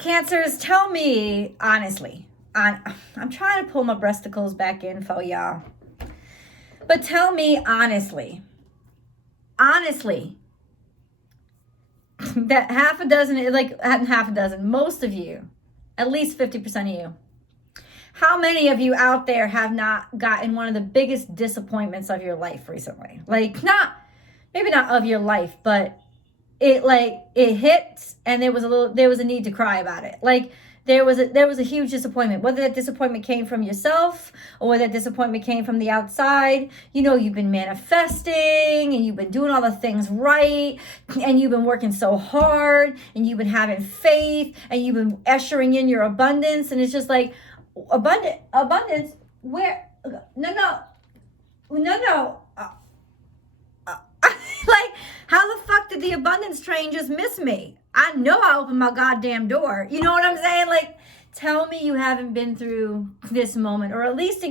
Cancers, tell me honestly. I'm trying to pull my breasticles back in for y'all. But tell me honestly, that half a dozen, most of you, at least 50% of you, how many of you out there have not gotten one of the biggest disappointments of your life recently? Like, maybe not of your life, but it hit and there was a need to cry about it. Like, there was a huge disappointment, whether that disappointment came from yourself or whether that disappointment came from the outside. You've been manifesting and you've been doing all the things right and you've been working so hard and you've been having faith and you've been ushering in your abundance, and it's just like, abundance, where? No. Like, how the fuck did the abundance train just miss me? I know I opened my goddamn door. You know what I'm saying? Like, tell me you haven't been through this moment, or at least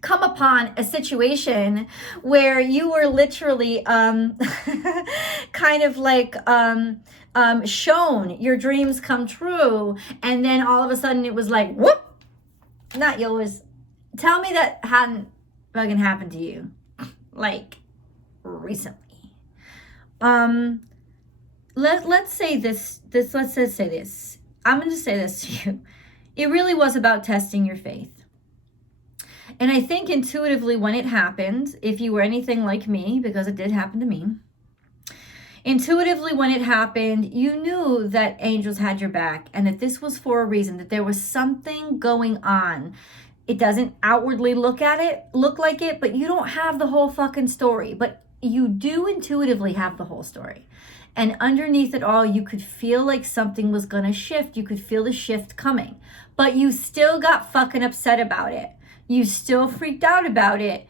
come upon a situation where you were literally kind of like shown your dreams come true, and then all of a sudden it was like, whoop, not yours. Tell me that hadn't fucking happened to you, like, recently. Let's say this. Let's just say this. I'm going to say this to you. It really was about testing your faith. And I think intuitively when it happened, if you were anything like me, because it did happen to me, intuitively when it happened, you knew that angels had your back and that this was for a reason, that there was something going on. It doesn't outwardly look like it, but you don't have the whole fucking story. But you do intuitively have the whole story. And underneath it all, you could feel like something was gonna shift. You could feel the shift coming. But you still got fucking upset about it. You still freaked out about it,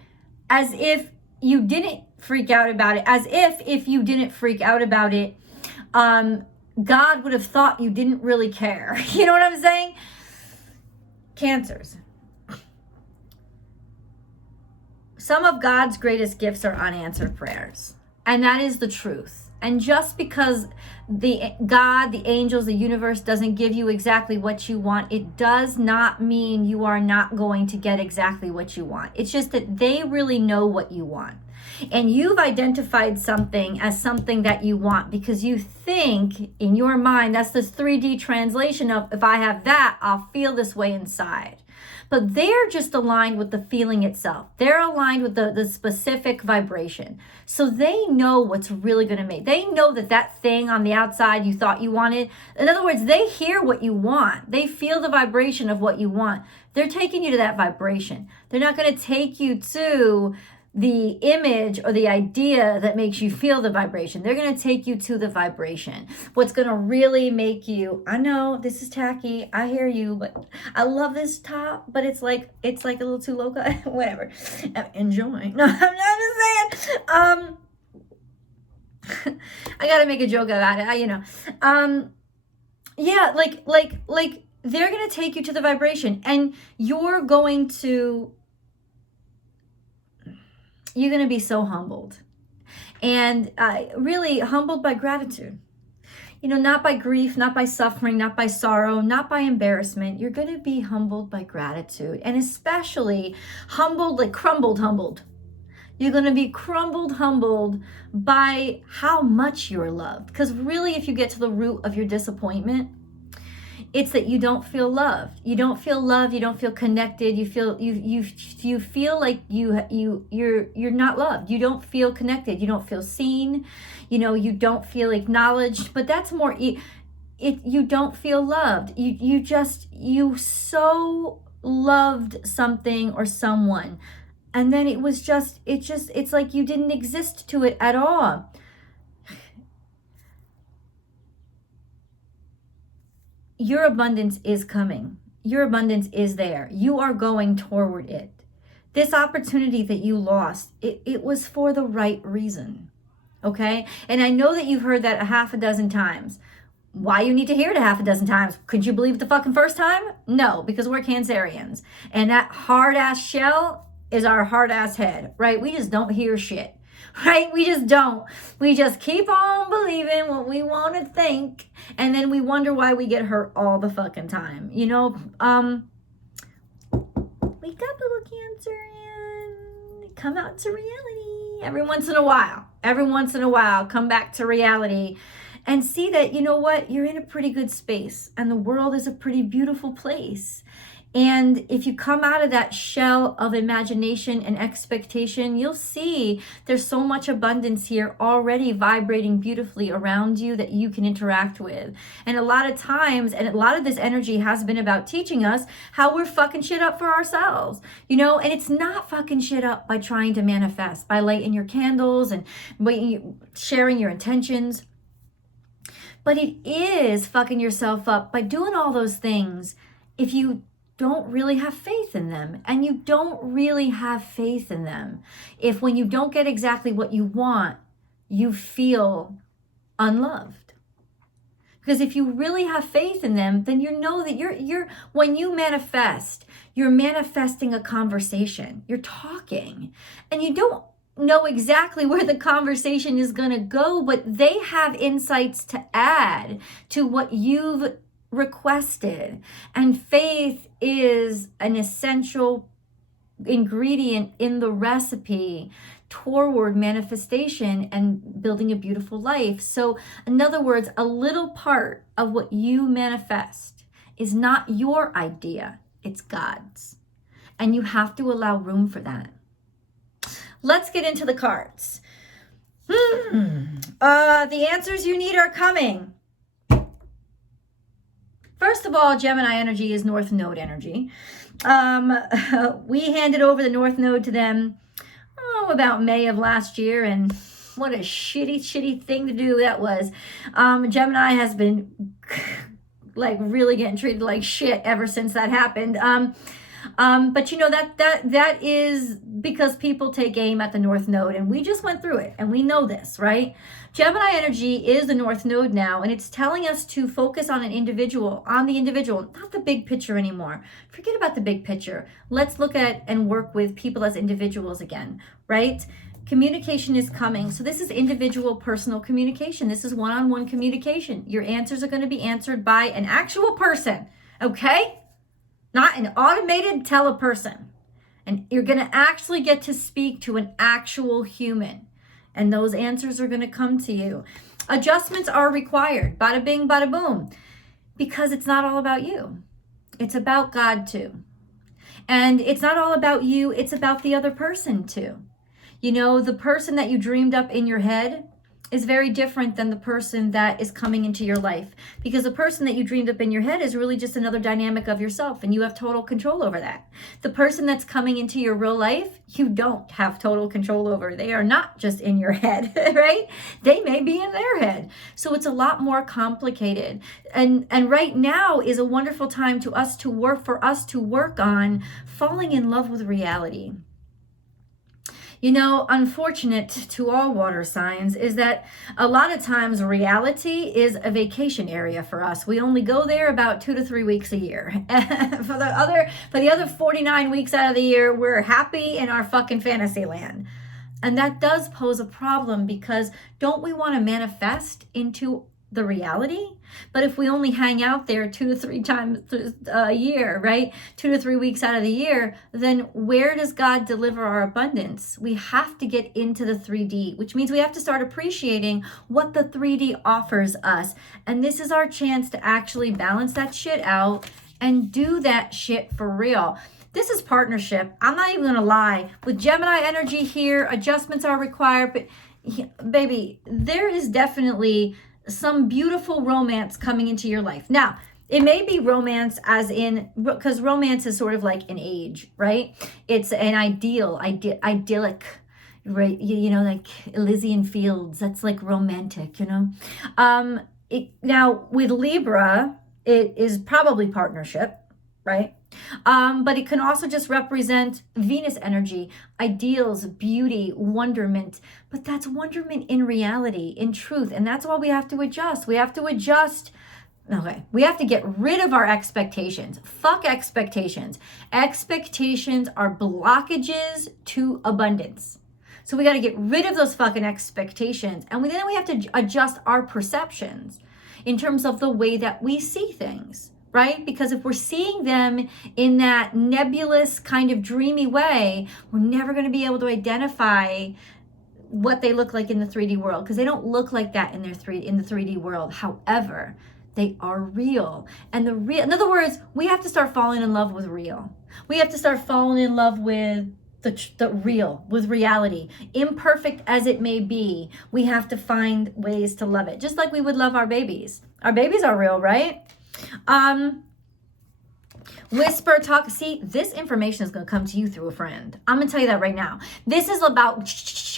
as if you didn't freak out about it. As if you didn't freak out about it, God would have thought you didn't really care. You know what I'm saying? Cancers. Some of God's greatest gifts are unanswered prayers. And that is the truth. And just because God, the angels, the universe doesn't give you exactly what you want, it does not mean you are not going to get exactly what you want. It's just that they really know what you want. And you've identified something as something that you want because you think in your mind, that's this 3D translation of, if I have that, I'll feel this way inside. But they're just aligned with the feeling itself. They're aligned with the specific vibration. So they know what's really going to make. They know that thing on the outside you thought you wanted. In other words, they hear what you want. They feel the vibration of what you want. They're taking you to that vibration. They're not going to take you to the image or the idea that makes you feel the vibration. They're going to take you to the vibration. What's going to really make you, I know this is tacky, I hear you, but I love this top, but it's like a little too low cut. Whatever. Enjoy. No, I'm not just saying. I got to make a joke about it. Yeah, like they're going to take you to the vibration, and you're going to be so humbled, and really humbled by gratitude. Not by grief, not by suffering, not by sorrow, not by embarrassment. You're going to be humbled by gratitude, and especially humbled, like crumbled humbled. You're going to be humbled by how much you're loved. Because really, if you get to the root of your disappointment, it's that you don't feel loved. You don't feel loved. You don't feel connected. You feel like you're not loved. You don't feel connected. You don't feel seen. You don't feel acknowledged. But that's more you don't feel loved. You so loved something or someone, and then it's like you didn't exist to it at all. Your abundance is coming. Your abundance is there. You are going toward it. This opportunity that you lost, it was for the right reason. Okay? And I know that you've heard that a half a dozen times. Why you need to hear it a half a dozen times? Could you believe it the fucking first time? No, because we're Cancerians. And that hard ass shell is our hard ass head, right? We just don't hear shit. right? We just don't. We just keep on believing what we want to think, and then we wonder why we get hurt all the fucking time. You know, wake up, little Cancer, and come out to reality every once in a while. Every once in a while, come back to reality and see that, you know what, you're in a pretty good space and the world is a pretty beautiful place. And if you come out of that shell of imagination and expectation, you'll see there's so much abundance here already vibrating beautifully around you that you can interact with. And a lot of times, and a lot of this energy has been about teaching us how we're fucking shit up for ourselves, you know, and it's not fucking shit up by trying to manifest, by lighting your candles and sharing your intentions. But it is fucking yourself up by doing all those things if you don't really have faith in them. And you don't really have faith in them if, when you don't get exactly what you want, you feel unloved. Because if you really have faith in them, then you know that you're when you manifest, you're manifesting a conversation. You're talking, and you don't know exactly where the conversation is going to go, but they have insights to add to what you've requested. And faith is an essential ingredient in the recipe toward manifestation and building a beautiful life. So in other words, a little part of what you manifest is not your idea, it's God's. And you have to allow room for that. Let's get into the cards. The answers you need are coming. First of all, Gemini energy is North Node energy. We handed over the North Node to them about May of last year, and what a shitty thing to do that was. Gemini has been like really getting treated like shit ever since that happened. But you know, that is because people take aim at the North Node, and we just went through it, and we know this, right? Gemini energy is the North Node now, and it's telling us to focus on the individual, not the big picture anymore. Forget about the big picture. Let's look at and work with people as individuals again, right? Communication is coming. So this is individual personal communication. This is one-on-one communication. Your answers are going to be answered by an actual person, okay? Not an automated teleperson. And you're going to actually get to speak to an actual human. And those answers are going to come to you. Adjustments are required. Bada bing, bada boom. Because it's not all about you. It's about God too. And it's not all about you. It's about the other person too. You know, the person that you dreamed up in your head is very different than the person that is coming into your life, because the person that you dreamed up in your head is really just another dynamic of yourself, and you have total control over that. The person that's coming into your real life, you don't have total control over. They are not just in your head, right? They may be in their head. So it's a lot more complicated. And right now is a wonderful time for us to work on falling in love with reality. You know, unfortunate to all water signs is that a lot of times reality is a vacation area for us. We only go there about 2 to 3 weeks a year. For the other 49 weeks out of the year, we're happy in our fucking fantasy land. And that does pose a problem, because don't we want to manifest into the reality? But if we only hang out there 2 to 3 times a year, right? 2 to 3 weeks out of the year, then where does God deliver our abundance? We have to get into the 3D, which means we have to start appreciating what the 3D offers us. And this is our chance to actually balance that shit out and do that shit for real. This is partnership. I'm not even gonna lie. With Gemini energy here, adjustments are required, but baby, there is definitely some beautiful romance coming into your life. Now, it may be romance as in, because romance is sort of like an age, right? It's an idyllic, right? You know, like Elysian fields. That's like romantic, you know? Now, with Libra, it is probably partnership, right? But it can also just represent Venus energy, ideals, beauty, wonderment. But that's wonderment in reality, in truth. And that's why we have to adjust. We have to get rid of our expectations. Fuck expectations. Expectations are blockages to abundance. So we got to get rid of those fucking expectations. And then we have to adjust our perceptions in terms of the way that we see things, right? Because if we're seeing them in that nebulous kind of dreamy way, we're never going to be able to identify what they look like in the 3D world, because they don't look like that in the 3D world. However, they are real. And in other words, we have to start falling in love with real. We have to start falling in love with the real, with reality. Imperfect as it may be, we have to find ways to love it. Just like we would love our babies. Our babies are real, right? Whisper, talk. See, this information is going to come to you through a friend. I'm going to tell you that right now. This is about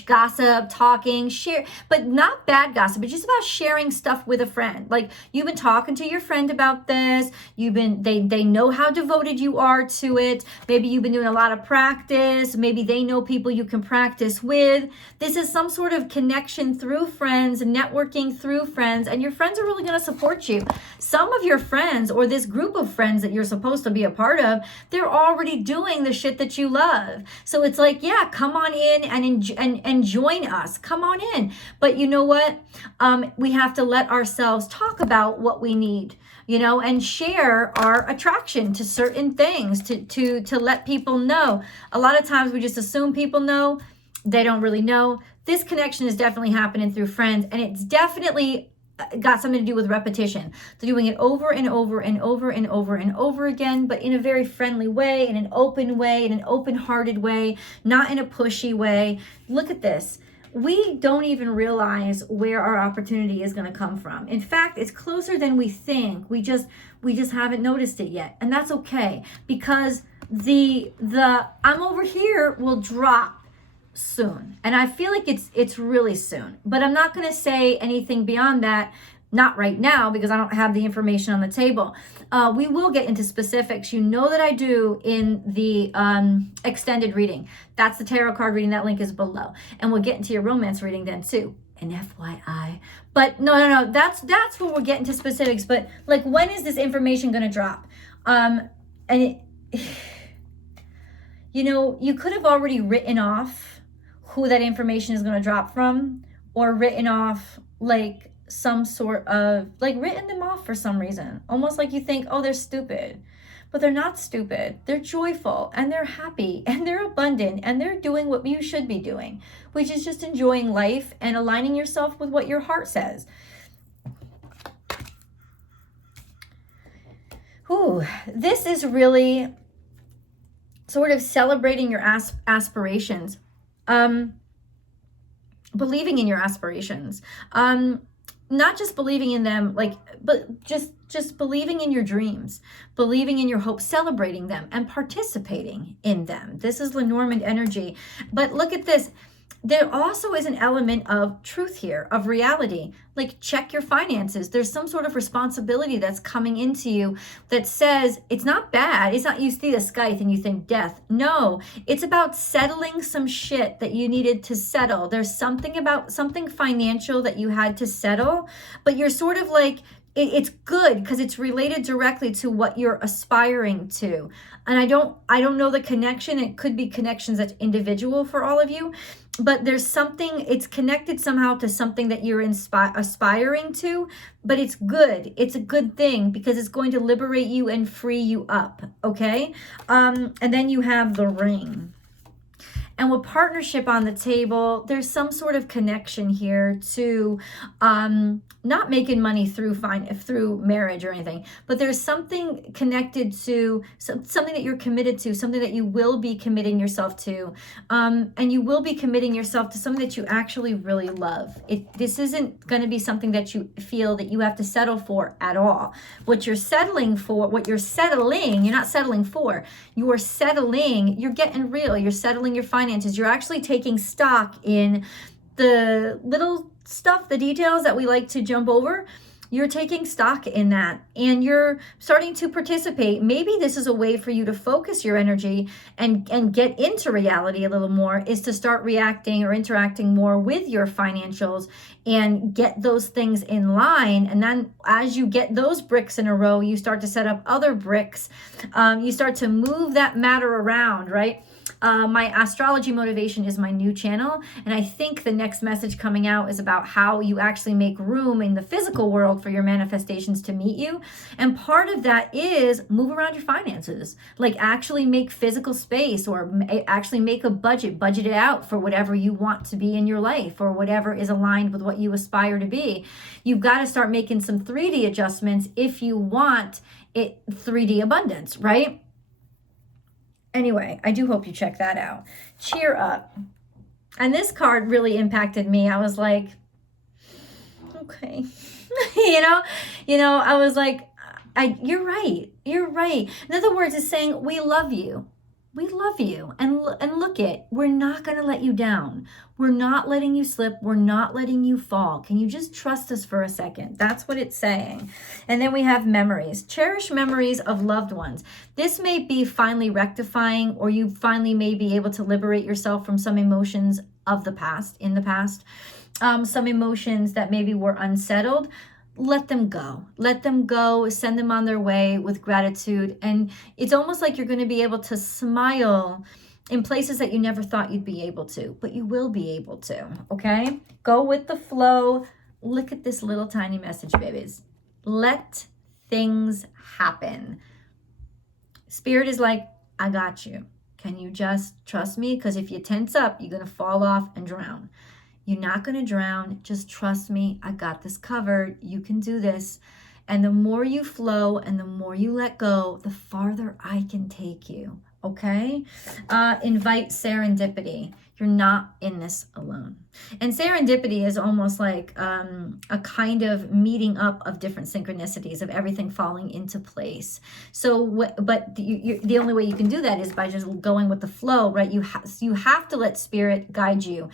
gossip, talking, share, but not bad gossip, but just about sharing stuff with a friend. Like, you've been talking to your friend about this. They know how devoted you are to it. Maybe you've been doing a lot of practice. Maybe they know people you can practice with. This is some sort of connection through friends, networking through friends, and your friends are really going to support you. Some of your friends, or this group of friends that you're supposed to be a part of, they're already doing the shit that you love. So it's like, yeah, come on in and join us. Come on in. But you know what? We have to let ourselves talk about what we need, and share our attraction to certain things, to let people know. A lot of times we just assume people know. They don't really know. This connection is definitely happening through friends, and it's definitely got something to do with repetition. So doing it over and over and over and over and over again, but in a very friendly way, in an open way, in an open-hearted way, not in a pushy way. Look at this. We don't even realize where our opportunity is going to come from. In fact, it's closer than we think. We just haven't noticed it yet. And that's okay, because the I'm over here will drop soon. And I feel like it's really soon, but I'm not going to say anything beyond that, not right now, because I don't have the information on the table. We will get into specifics. You know that I do in the extended reading. That's the tarot card reading. That link is below. And we'll get into your romance reading then too. An FYI. But no. That's when we'll get into specifics. But like, when is this information going to drop? You could have already written off who that information is going to drop from, or written off like some sort of, like, written them off for some reason. Almost like you think, oh, they're stupid. But they're not stupid. They're joyful, and they're happy, and they're abundant, and they're doing what you should be doing, which is just enjoying life and aligning yourself with what your heart says. Ooh, this is really sort of celebrating your aspirations. Believing in your aspirations, not just believing in them, but just believing in your dreams, believing in your hopes, celebrating them and participating in them. This is Lenormand energy. But look at this. There also is an element of truth here, of reality. Like, check your finances. There's some sort of responsibility that's coming into you that says it's not bad. It's not you see the scythe and you think death. No, it's about settling some shit that you needed to settle. There's something financial that you had to settle, but you're sort of like, it's good because it's related directly to what you're aspiring to. And I don't know the connection. It could be connections that's individual for all of you, but there's something, it's connected somehow to something that you're aspiring to, but it's good. It's a good thing because it's going to liberate you and free you up, okay? And then you have the ring. And with partnership on the table, there's some sort of connection here to not making money through marriage or anything, but there's something connected to something that you're committed to, something that you will be committing yourself to, and you will be committing yourself to something that you actually really love. This isn't going to be something that you feel that you have to settle for at all. What you're settling for, you're not settling for, you're settling, you're getting real, you're settling your finances. You're actually taking stock in the little stuff, the details that we like to jump over. You're taking stock in that, and you're starting to participate. Maybe this is a way for you to focus your energy and get into reality a little more, is to start reacting or interacting more with your financials and get those things in line. And then as you get those bricks in a row, you start to set up other bricks. You start to move that matter around, right? My Astrology Motivation is my new channel, and I think the next message coming out is about how you actually make room in the physical world for your manifestations to meet you. And part of that is move around your finances, like actually make physical space, or actually make a budget it out for whatever you want to be in your life, or whatever is aligned with what you aspire to be. You've got to start making some 3D adjustments if you want it 3D abundance, right? Anyway, I do hope you check that out. Cheer up. And this card really impacted me. I was like, okay. I was like, you're right. You're right. In other words, it's saying, we love you. We love you. And look we're not going to let you down. We're not letting you slip. We're not letting you fall. Can you just trust us for a second? That's what it's saying. And then we have memories. Cherish memories of loved ones. This may be finally rectifying, or you finally may be able to liberate yourself from some emotions of the past, in the past. Some emotions that maybe were unsettled. Let them go. Let them go. Send them on their way with gratitude. And it's almost like you're going to be able to smile in places that you never thought you'd be able to, but you will be able to, okay? Go with the flow. Look at this little tiny message, babies. Let things happen. Spirit is like, I got you. Can you just trust me? Because if you tense up, you're going to fall off and drown. You're not going to drown. Just trust me. I got this covered. You can do this. And the more you flow and the more you let go, the farther I can take you. Okay? Invite serendipity. You're not in this alone. And serendipity is almost like a kind of meeting up of different synchronicities, of everything falling into place. So, but the only way you can do that is by just going with the flow, right? You have to let spirit guide you,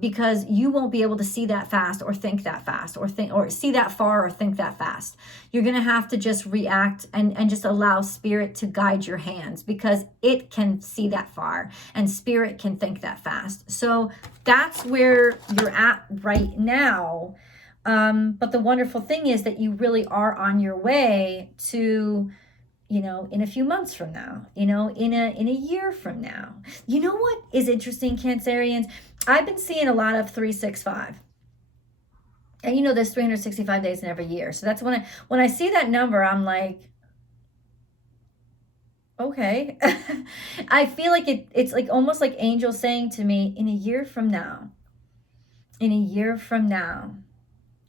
because you won't be able to see that fast, or think that fast, or see that far, or think that fast. You're gonna have to just react and just allow spirit to guide your hands, because it can see that far and spirit can think that fast. So that's where you're at right now. But the wonderful thing is that you really are on your way to, in a few months from now, in a year from now. You know what is interesting, Cancerians? I've been seeing a lot of 365. And there's 365 days in every year. So that's when I see that number, I'm like, okay. I feel like it's like almost like angels saying to me, in a year from now,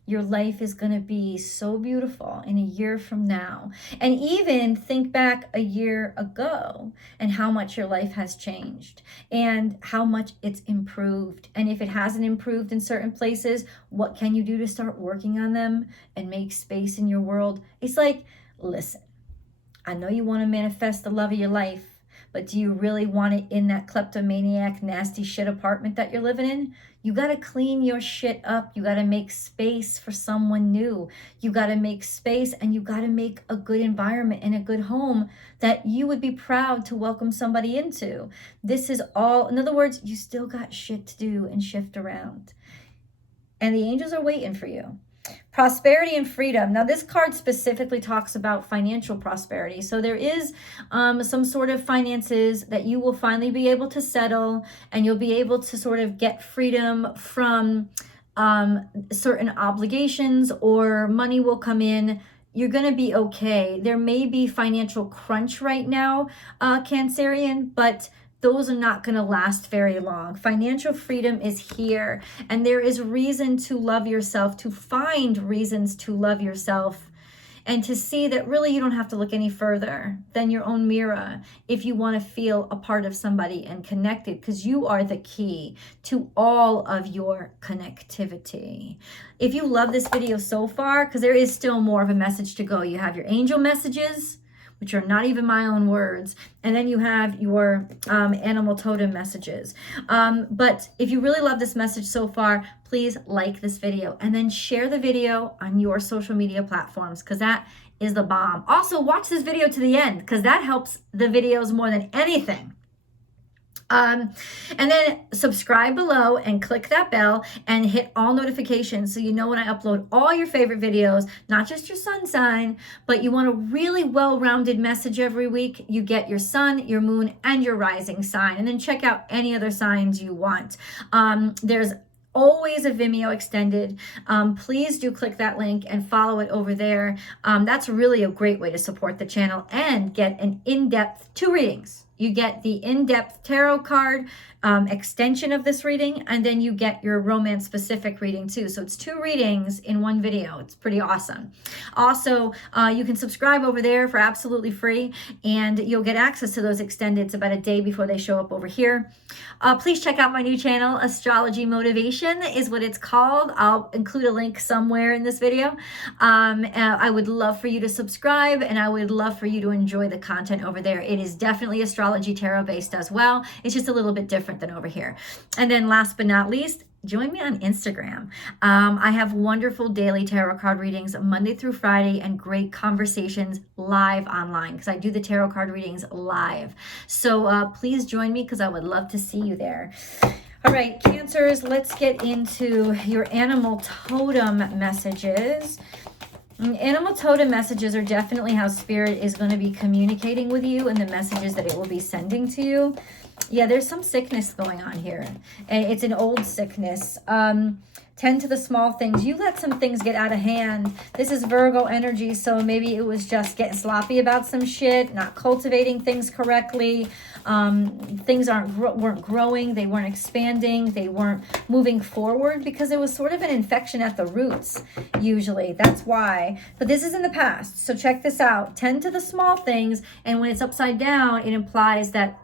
your life is going to be so beautiful in a year from now. And even think back a year ago and how much your life has changed and how much it's improved. And if it hasn't improved in certain places, what can you do to start working on them and make space in your world? It's like, listen, I know you want to manifest the love of your life, but do you really want it in that kleptomaniac, nasty shit apartment that you're living in? You got to clean your shit up. You got to make space for someone new. You got to make space, and you got to make a good environment and a good home that you would be proud to welcome somebody into. This is all, in other words, you still got shit to do and shift around. And the angels are waiting for you. Prosperity and freedom. Now, this card specifically talks about financial prosperity. So there is some sort of finances that you will finally be able to settle, and you'll be able to sort of get freedom from certain obligations, or money will come in. You're going to be okay. There may be financial crunch right now, Cancerian, but those are not going to last very long. Financial freedom is here, and there is reason to love yourself, to find reasons to love yourself, and to see that really you don't have to look any further than your own mirror if you want to feel a part of somebody and connected, because you are the key to all of your connectivity. If you love this video so far, because there is still more of a message to go, you have your angel messages, which are not even my own words. And then you have your animal totem messages. But if you really love this message so far, please like this video and then share the video on your social media platforms, because that is the bomb. Also, watch this video to the end, because that helps the videos more than anything. And then subscribe below and click that bell and hit all notifications so you know when I upload all your favorite videos, not just your sun sign, but you want a really well-rounded message every week. You get your sun, your moon, and your rising sign. And then check out any other signs you want. There's always a Vimeo extended. Please do click that link and follow it over there. That's really a great way to support the channel and get an in-depth 2 readings. You get the in-depth tarot card extension of this reading, and then you get your romance specific reading too. So it's 2 readings in 1 video. It's pretty awesome. Also, you can subscribe over there for absolutely free, and you'll get access to those extendeds about a day before they show up over here. Please check out my new channel, Astrology Motivation is what it's called. I'll include a link somewhere in this video. I would love for you to subscribe, and I would love for you to enjoy the content over there. It is definitely astrology tarot based as well. It's just a little bit different than over here. And then last but not least, join me on Instagram. I have wonderful daily tarot card readings Monday through Friday and great conversations live online because I do the tarot card readings live. So please join me because I would love to see you there. All right, Cancers, let's get into your animal totem messages. Animal totem messages are definitely how Spirit is going to be communicating with you and the messages that it will be sending to you. Yeah, there's some sickness going on here, and it's an old sickness. Tend to the small things. You let some things get out of hand. This is Virgo energy, so maybe it was just getting sloppy about some shit, not cultivating things correctly. Things weren't growing, they weren't expanding, they weren't moving forward because it was sort of an infection at the roots, usually. That's why. But this is in the past, so check this out. Tend to the small things, and when it's upside down, it implies that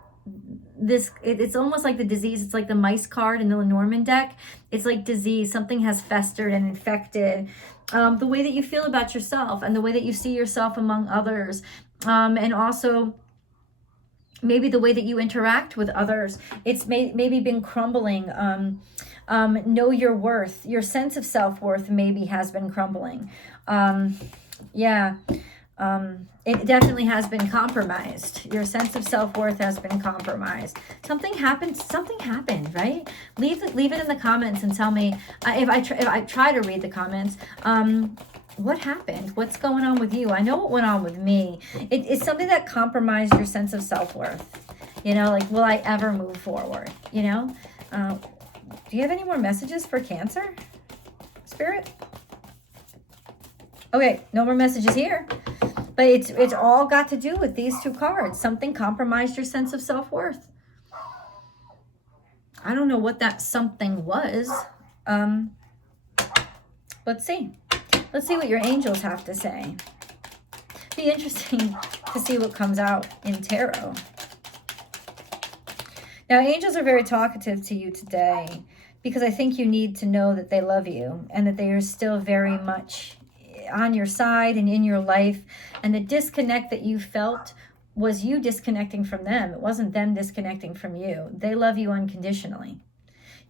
it's almost like the disease. It's like the mice card in the Lenormand deck. It's like disease. Something has festered and infected the way that you feel about yourself and the way that you see yourself among others. And also maybe the way that you interact with others. It's maybe been crumbling. Know your worth. Your sense of self-worth maybe has been crumbling. It definitely has been compromised. Your sense of self-worth has been compromised. Something happened, right? Leave it in the comments and tell me if I try to read the comments. What happened? What's going on with you? I know what went on with me. It's something that compromised your sense of self-worth. You know, like, will I ever move forward? You know? Do you have any more messages for Cancer, Spirit? Okay, no more messages here. But it's all got to do with these 2 cards. Something compromised your sense of self-worth. I don't know what that something was. Let's see. Let's see what your angels have to say. Be interesting to see what comes out in tarot. Now, angels are very talkative to you today because I think you need to know that they love you and that they are still very much on your side and in your life. And the disconnect that you felt was you disconnecting from them. It wasn't them disconnecting from you. They love you unconditionally.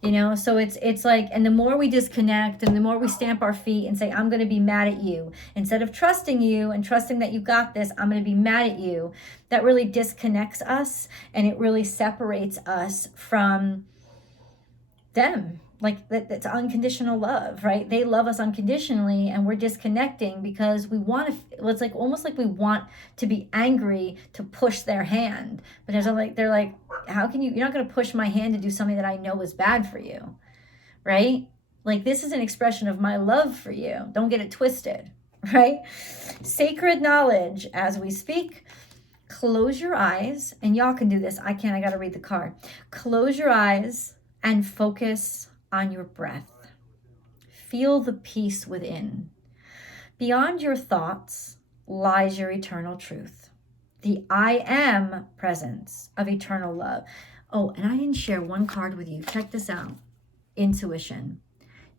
You know, so it's like, and the more we disconnect and the more we stamp our feet and say, I'm going to be mad at you, instead of trusting you and trusting that you got this, I'm going to be mad at you. That really disconnects us, and it really separates us from them. Like, that's unconditional love, right? They love us unconditionally, and we're disconnecting because we want to, it's like almost like we want to be angry to push their hand. But they're like, how can you're not going to push my hand to do something that I know is bad for you, right? Like, this is an expression of my love for you. Don't get it twisted, right? Sacred knowledge as we speak. Close your eyes, and y'all can do this. I can't, I got to read the card. Close your eyes and focus on your breath. Feel the peace within. Beyond your thoughts lies your eternal truth, the I am presence of eternal love. Oh, and I didn't share one card with you. Check this out. Intuition.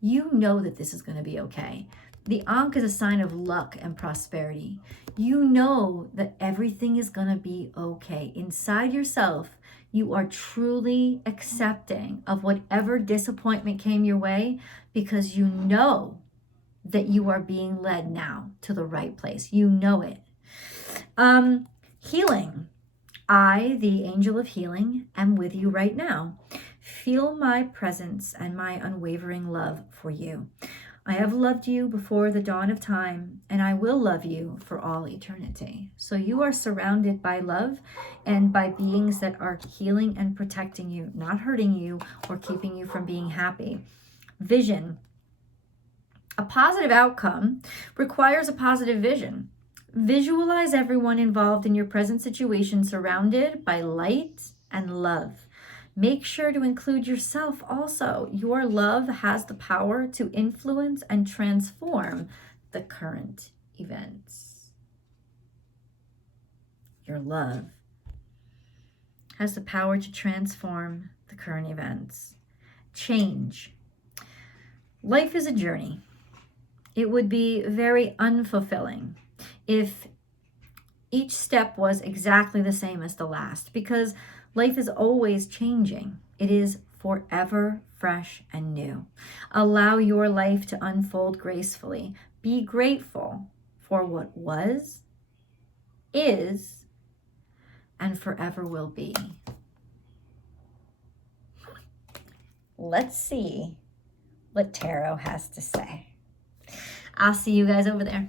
You know that this is going to be okay. The Ankh is a sign of luck and prosperity. You know that everything is going to be okay. Inside yourself, you are truly accepting of whatever disappointment came your way because you know that you are being led now to the right place. You know it. Healing. I, the angel of healing, am with you right now. Feel my presence and my unwavering love for you. I have loved you before the dawn of time, and I will love you for all eternity. So you are surrounded by love and by beings that are healing and protecting you, not hurting you or keeping you from being happy. Vision. A positive outcome requires a positive vision. Visualize everyone involved in your present situation surrounded by light and love. Make sure to include yourself also. Your love has the power to influence and transform the current events. Your love has the power to transform the current events. Change. Life is a journey. It would be very unfulfilling if each step was exactly the same as the last, because life is always changing. It is forever fresh and new. Allow your life to unfold gracefully. Be grateful for what was, is, and forever will be. Let's see what tarot has to say. I'll see you guys over there.